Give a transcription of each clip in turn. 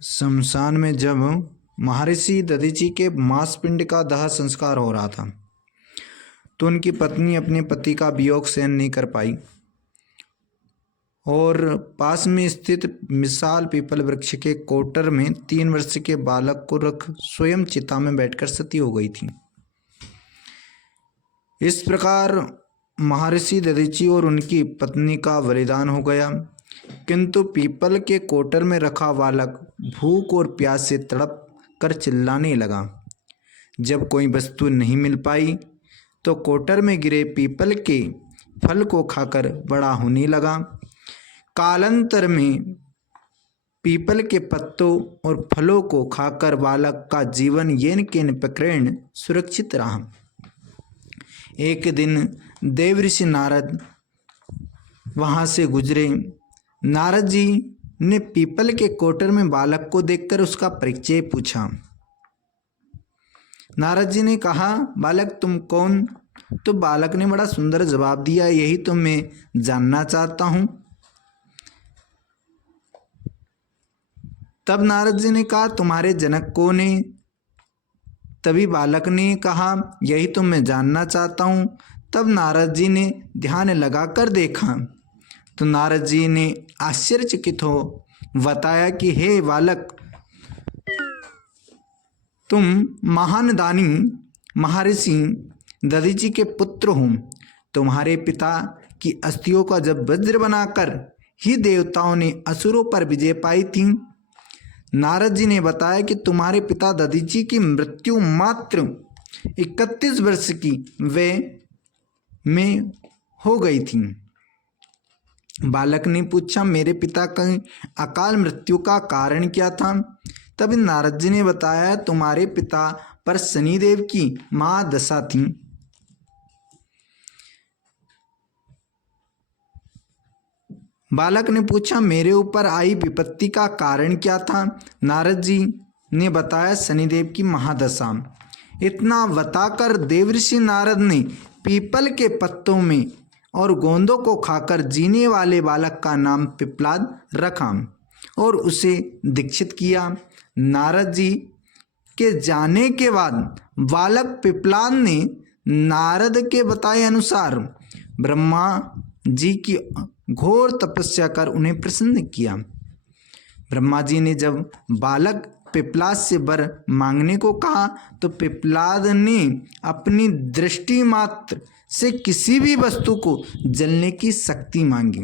शमशान में जब महर्षि दधीचि के मांसपिंड का दाह संस्कार हो रहा था तो उनकी पत्नी अपने पति का वियोग सहन नहीं कर पाई और पास में स्थित विशाल पीपल वृक्ष के कोटर में 3 वर्ष के बालक को रख स्वयं चिता में बैठकर सती हो गई थी। इस प्रकार महर्षि दधीचि और उनकी पत्नी का बलिदान हो गया, किंतु पीपल के कोटर में रखा बालक भूख और प्यास से तड़प कर चिल्लाने लगा। जब कोई वस्तु नहीं मिल पाई तो कोटर में गिरे पीपल के फल को खाकर बड़ा होने लगा। कालांतर में पीपल के पत्तों और फलों को खाकर बालक का जीवन येन केन प्रकृण सुरक्षित रहा। एक दिन देवऋषि नारद वहां से गुजरे। नारद जी ने पीपल के कोटर में बालक को देखकर उसका परिचय पूछा। नारद जी ने कहा, बालक तुम कौन? तो बालक ने बड़ा सुंदर जवाब दिया, यही तो मैं जानना चाहता हूं। तब नारद जी ने कहा, तुम्हारे जनक कौन है? तभी बालक ने कहा, यही तो मैं जानना चाहता हूं। तब नारद जी ने ध्यान लगाकर देखा तो नारद जी ने आश्चर्यचकित हो बताया कि हे बालक, तुम महान दानी महर्षि दधीचि के पुत्र हो। तुम्हारे पिता की अस्थियों का जब वज्र बनाकर ही देवताओं ने असुरों पर विजय पाई थी। नारद जी ने बताया कि तुम्हारे पिता दधीचि की मृत्यु मात्र 31 वर्ष की वय में हो गई थी। बालक ने पूछा, मेरे पिता की अकाल मृत्यु का कारण क्या था? तब नारद जी ने बताया, तुम्हारे पिता पर शनिदेव की महादशा थी। बालक ने पूछा, मेरे ऊपर आई विपत्ति का कारण क्या था? नारद जी ने बताया, शनिदेव की महादशा। इतना बताकर देवऋषि नारद ने पीपल के पत्तों में और गोंदों को खाकर जीने वाले बालक का नाम पिप्पलाद रखा और उसे दीक्षित किया। नारद जी के जाने के बाद बालक पिप्पलाद ने नारद के बताए अनुसार ब्रह्मा जी की घोर तपस्या कर उन्हें प्रसन्न किया। ब्रह्मा जी ने जब बालक पिप्पलाद से वर मांगने को कहा तो पिप्पलाद ने अपनी दृष्टि मात्र से किसी भी वस्तु को जलने की शक्ति मांगी।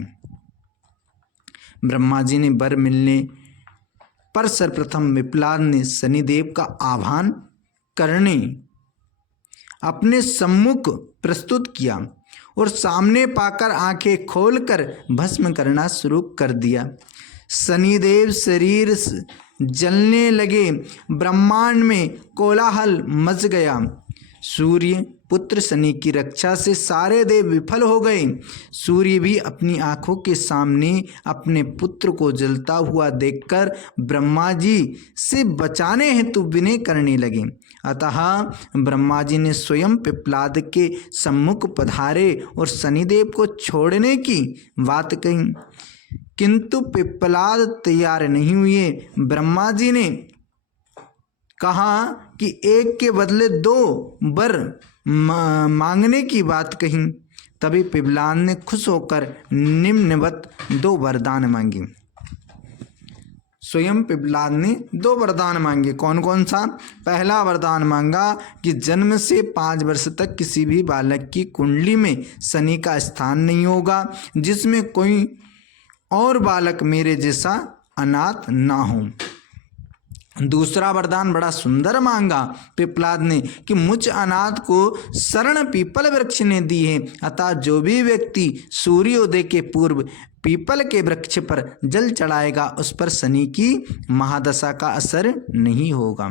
ब्रह्मा जी ने वर मिलने पर सर्वप्रथम पिप्पलाद ने शनिदेव का आह्वान करने अपने सम्मुख प्रस्तुत किया और सामने पाकर आंखें खोलकर भस्म करना शुरू कर दिया। शनिदेव शरीर जलने लगे, ब्रह्मांड में कोलाहल मच गया। सूर्य पुत्र शनि की रक्षा से सारे देव विफल हो गए। सूर्य भी अपनी आंखों के सामने अपने पुत्र को जलता हुआ देखकर ब्रह्मा जी से बचाने हेतु विनय करने लगे। अतः ब्रह्मा जी ने स्वयं पिप्पलाद के सम्मुख पधारे और शनिदेव को छोड़ने की बात कही, किंतु पिप्पलाद तैयार नहीं हुए। ब्रह्मा जी ने कहा कि एक के बदले 2 वर मांगने की बात कही। तभी पिप्पलाद ने खुश होकर निम्नवत 2 वरदान मांगे। स्वयं पिप्पलाद ने 2 वरदान मांगे। कौन कौन सा? पहला वरदान मांगा कि जन्म से 5 वर्ष तक किसी भी बालक की कुंडली में शनि का स्थान नहीं होगा, जिसमें कोई और बालक मेरे जैसा अनाथ ना हो। दूसरा वरदान बड़ा सुंदर मांगा पिप्पलाद ने कि मुझ अनाथ को शरण पीपल वृक्ष ने दी है, अतः जो भी व्यक्ति सूर्योदय के पूर्व पीपल के वृक्ष पर जल चढ़ाएगा उस पर शनि की महादशा का असर नहीं होगा।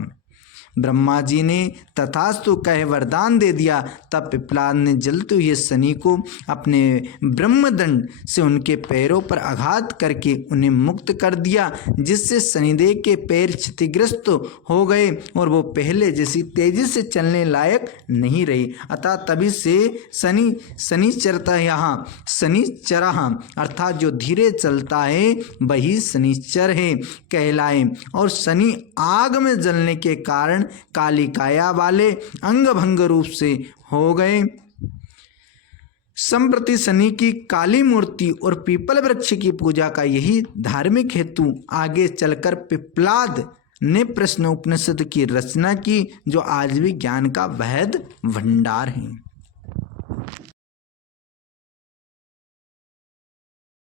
ब्रह्मा जी ने तथास्तु कह वरदान दे दिया। तब पिप्पलाद ने जलते हुए शनि को अपने ब्रह्मदंड से उनके पैरों पर आघात करके उन्हें मुक्त कर दिया, जिससे शनिदेव के पैर क्षतिग्रस्त हो गए और वो पहले जैसी तेजी से चलने लायक नहीं रही। अतः तभी से शनिचर अर्थात जो धीरे चलता है वही शनिचर है कहलाए। और शनि आग में जलने के कारण काली काया वाले अंग भंग रूप से हो गए। संप्रति शनि की काली मूर्ति और पीपल वृक्ष की पूजा का यही धार्मिक हेतु आगे चलकर पिप्पलाद ने प्रश्न उपनिषद की रचना की, जो आज भी ज्ञान का वैध भंडार है।